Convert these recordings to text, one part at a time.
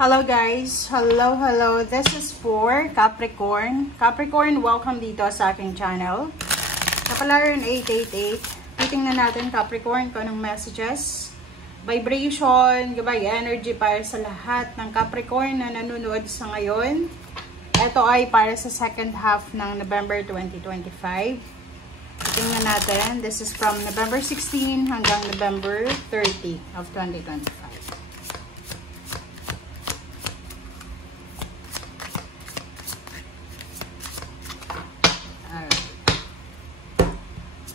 Hello guys! Hello! This is for Capricorn. Capricorn, welcome dito sa aking channel. Kapalaran 888. Titingnan natin Capricorn kung anong messages, vibration, gabay, energy para sa lahat ng Capricorn na nanonood sa ngayon. Ito ay para sa second half ng November 2025. Titingnan natin. This is from November 16 hanggang November 30 of 2025.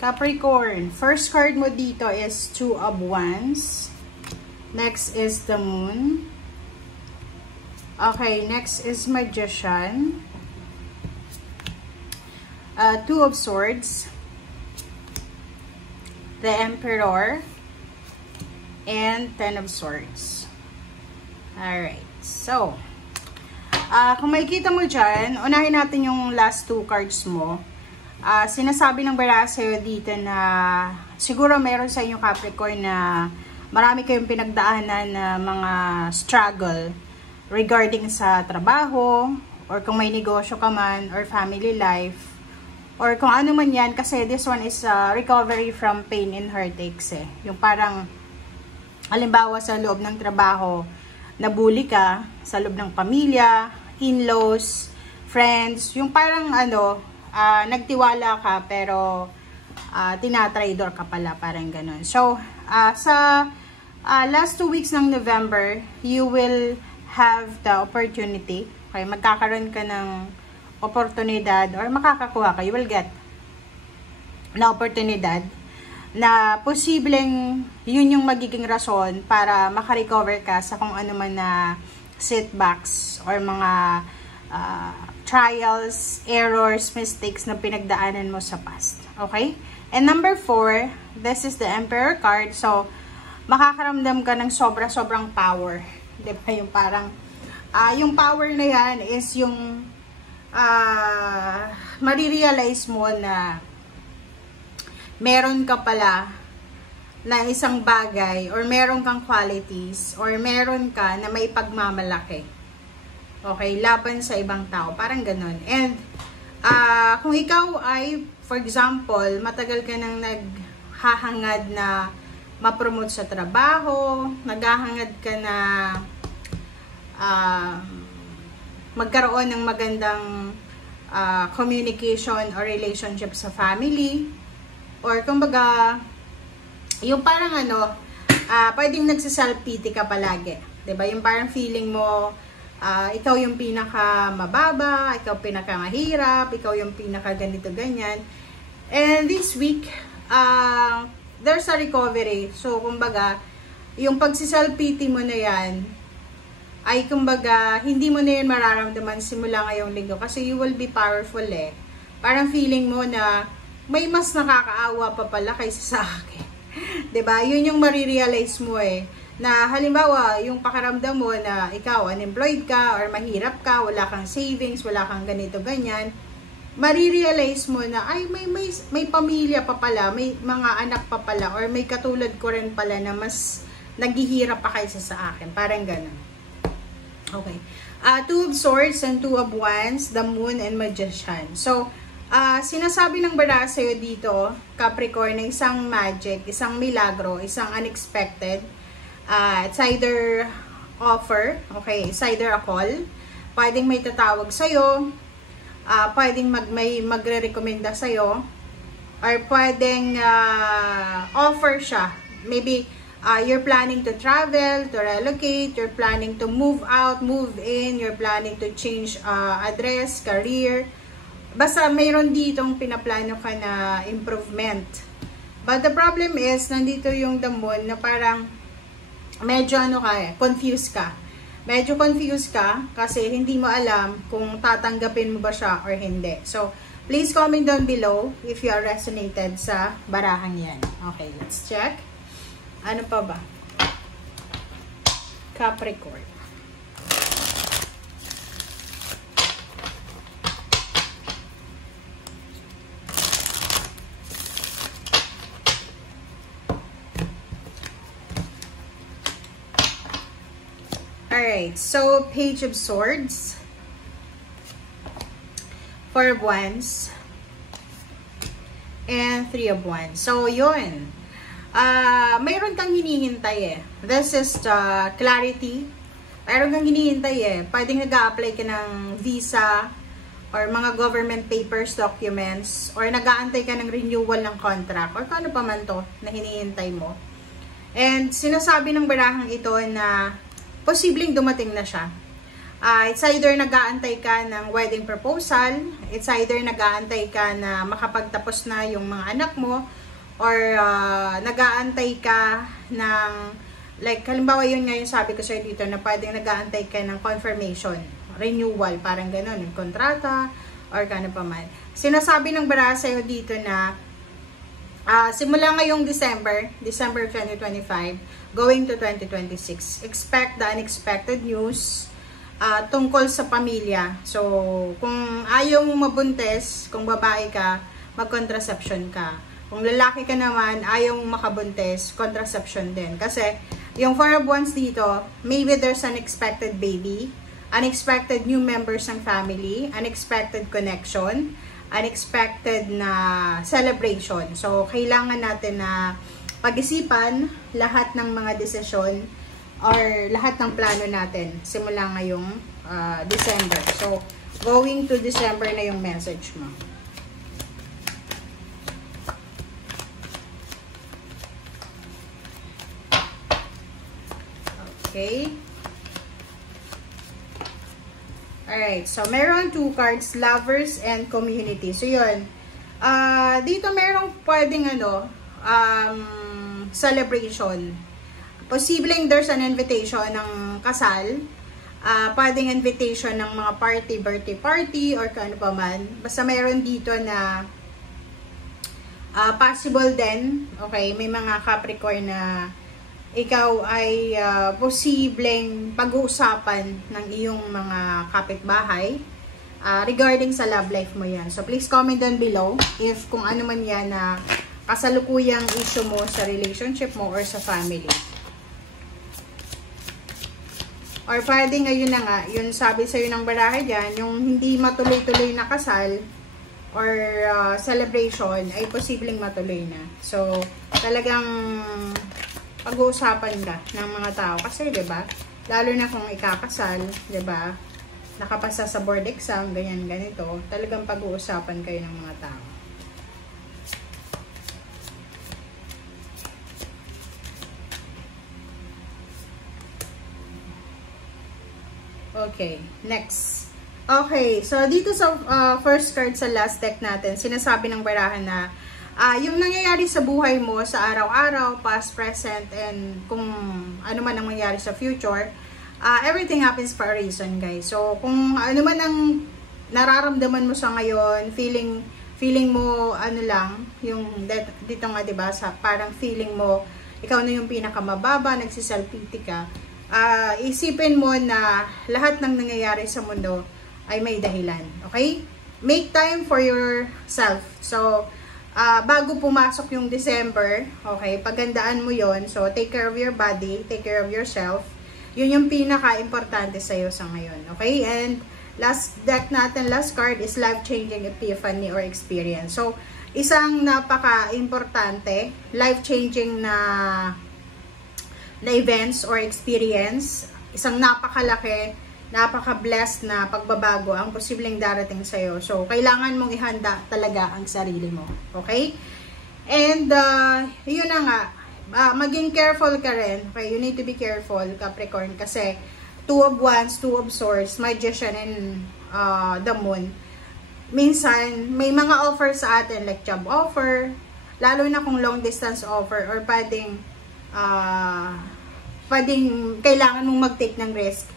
Capricorn, first card mo dito is Two of Wands. Next is the Moon. Okay, next is Magician. Two of Swords. The Emperor. And Ten of Swords. Alright, so kung makikita mo dyan, unahin natin yung last two cards mo. Sinasabi ng baraha sa'yo dito na siguro meron sa inyo Capricorn na marami kayong pinagdaanan na mga struggle regarding sa trabaho, or kung may negosyo ka man, or family life, or kung ano man yan, kasi this one is recovery from pain and heartaches eh. Yung parang halimbawa sa loob ng trabaho, nabully ka sa loob ng pamilya, in-laws, friends, yung parang nagtiwala ka pero tinatraidor ka pala, parang ganun. So, sa last 2 weeks ng November, you will have the opportunity. Okay, magkakaroon ka ng oportunidad or makakakuha ka. You will get na oportunidad na posibleng yun yung magiging rason para makarecover ka sa kung ano man na setbacks or mga trials, errors, mistakes na pinagdaanan mo sa past. Okay? And number 4, this is the Emperor card. So, makakaramdam ka ng sobra-sobrang power. Diba? Yung parang, yung power na yan is yung marirealize mo na meron ka pala na isang bagay or meron kang qualities or meron ka na may pagmamalaki. Okay, laban sa ibang tao. Parang ganun. And, kung ikaw ay, for example, matagal ka nang naghahangad na ma-promote sa trabaho, naghahangad ka na magkaroon ng magandang communication or relationship sa family, or kumbaga, yung parang pwedeng nagsiself-pity ka palagi. Diba? Yung parang feeling mo, ikaw yung pinaka mababa, ikaw pinaka mahirap, ikaw yung pinaka ganito ganyan. And this week, there's a recovery. So, kumbaga, yung pagsiself-pity mo na yan, ay kumbaga, hindi mo na yan mararamdaman simula ngayong linggo. Kasi you will be powerful eh. Parang feeling mo na may mas nakakaawa pa pala kaysa sa akin. 'Di ba? Yun yung marirealize mo eh. Na halimbawa, yung pakaramdam mo na ikaw unemployed ka or mahirap ka, wala kang savings, wala kang ganito ganyan, marirealize mo na ay may pamilya pa pala, may mga anak pa pala, or may katulad ko rin pala na mas naghihirap pa kaysa sa akin. Parang ganun. Okay. Two of Swords and Two of Wands, the Moon and Magician. So, sinasabi ng baraha sa'yo dito, Capricorn, na isang magic, isang milagro, isang unexpected. It's either offer, okay, it's either a call, pwedeng may tatawag sa'yo, pwedeng may magre-recommenda sa'yo, or pwedeng offer siya. Maybe you're planning to travel, to relocate, you're planning to move out, move in, you're planning to change address, career. Basta mayroon ditong pinaplano ka na improvement. But the problem is, nandito yung the Moon na parang medyo confused ka. Medyo confused ka kasi hindi mo alam kung tatanggapin mo ba siya or hindi. So, please comment down below if you are resonated sa barahang yan. Okay, let's check. Ano pa ba? Capricorn. Alright. Alright, so Page of Swords, 4 of Wands, and 3 of Wands. So, yun. Mayroon kang hinihintay eh. This is the clarity. Mayroon kang hinihintay eh. Pwedeng nag-a-apply ka ng visa or mga government papers, documents, or nag-aantay ka ng renewal ng contract, or kano pa man to na hinihintay mo. And sinasabi ng barahang ito na posibleng dumating na siya. It's either nag-aantay ka ng wedding proposal, it's either nag-aantay ka na makapagtapos na yung mga anak mo, or nag-aantay ka ng, like, halimbawa yun nga yung sabi ko sa'yo dito, na pwedeng nag-aantay ka ng confirmation, renewal, parang gano'n, yung kontrata, or kano pa man. Sinasabi ng baraha sa'yo dito na, simula ngayong December 2025, going to 2026, expect the unexpected news tungkol sa pamilya. So, kung ayaw mong mabuntis, kung babae ka, mag-contraception ka. Kung lalaki ka naman, ayaw mong makabuntis, contraception din. Kasi, yung 4 of Wands dito, maybe there's an unexpected baby, unexpected new members ng family, unexpected connection, unexpected na celebration. So, kailangan natin na pag-isipan lahat ng mga desisyon or lahat ng plano natin simula ngayong December. So, going to December na yung message mo. Okay. Alright, so meron 2 cards, lovers and community. So, yun. Dito merong pwedeng celebration. Posibleng there's an invitation ng kasal. Pwedeng invitation ng mga party, birthday party, or kano pa man. Basta meron dito na possible din. Okay, may mga Capricorn na ikaw ay posibleng pag-uusapan ng iyong mga kapitbahay regarding sa love life mo yan. So, please comment down below if kung ano man yan na kasalukuyang issue mo sa relationship mo or sa family. Or pwede ngayon na nga, yun sabi sa'yo ng barahe dyan, yung hindi matuloy-tuloy na kasal or celebration ay posibleng matuloy na. So, talagang pag-uusapan ka ng mga tao. Kasi, diba, lalo na kung ikakasal, diba, nakapasa sa board exam, ganyan, ganito, talagang pag-uusapan kayo ng mga tao. Okay, next. Okay, so dito sa first card sa last deck natin, sinasabi ng barahan na yung nangyayari sa buhay mo sa araw-araw, past, present, and kung ano man ang mangyayari sa future, everything happens for a reason, guys. So, kung ano man ang nararamdaman mo sa ngayon, feeling mo, ano lang, yung dito nga, diba, sa parang feeling mo, ikaw na yung pinakamababa, nagsiself-pity ka, isipin mo na lahat ng nangyayari sa mundo ay may dahilan, okay? Make time for yourself. So, bago pumasok yung December, okay, pagandaan mo yon. So, take care of your body, take care of yourself. Yun yung pinaka-importante sa'yo sa ngayon, okay? And last deck natin, last card is life-changing epiphany or experience. So, isang napaka-importante, life-changing na events or experience, isang napakalaki, napaka-blessed na pagbabago ang posibleng darating sa'yo. So, kailangan mong ihanda talaga ang sarili mo. Okay? And, yun na nga, maging careful ka rin. Okay? You need to be careful, Capricorn, kasi 2 of Wands, 2 of Swords, Magician, and the Moon. Minsan, may mga offer sa atin, like job offer, lalo na kung long distance offer, or pwedeng kailangan mong mag-take ng risk.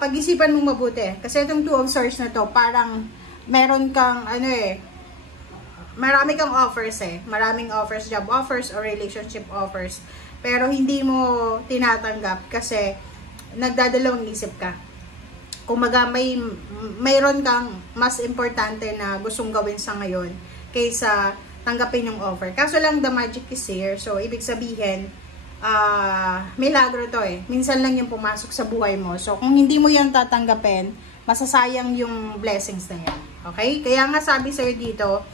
Pag-isipan mong mabuti. Kasi itong 2 of Swords na to, parang meron kang, marami kang offers eh. Maraming offers, job offers or relationship offers. Pero hindi mo tinatanggap kasi nagdadalawang isip ka. Kumaga mayroon kang mas importante na gustong gawin sa ngayon kaysa tanggapin yung offer. Kaso lang the magic is here. So, ibig sabihin, milagro to eh. Minsan lang yung pumasok sa buhay mo. So, kung hindi mo yan tatanggapin, masasayang yung blessings na yan. Okay? Kaya nga sabi sa'yo dito,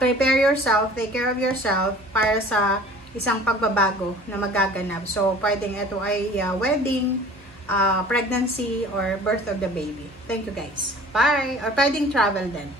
prepare yourself, take care of yourself para sa isang pagbabago na magaganap. So, pwedeng ito ay wedding, pregnancy, or birth of the baby. Thank you guys. Bye! Or pwedeng travel din.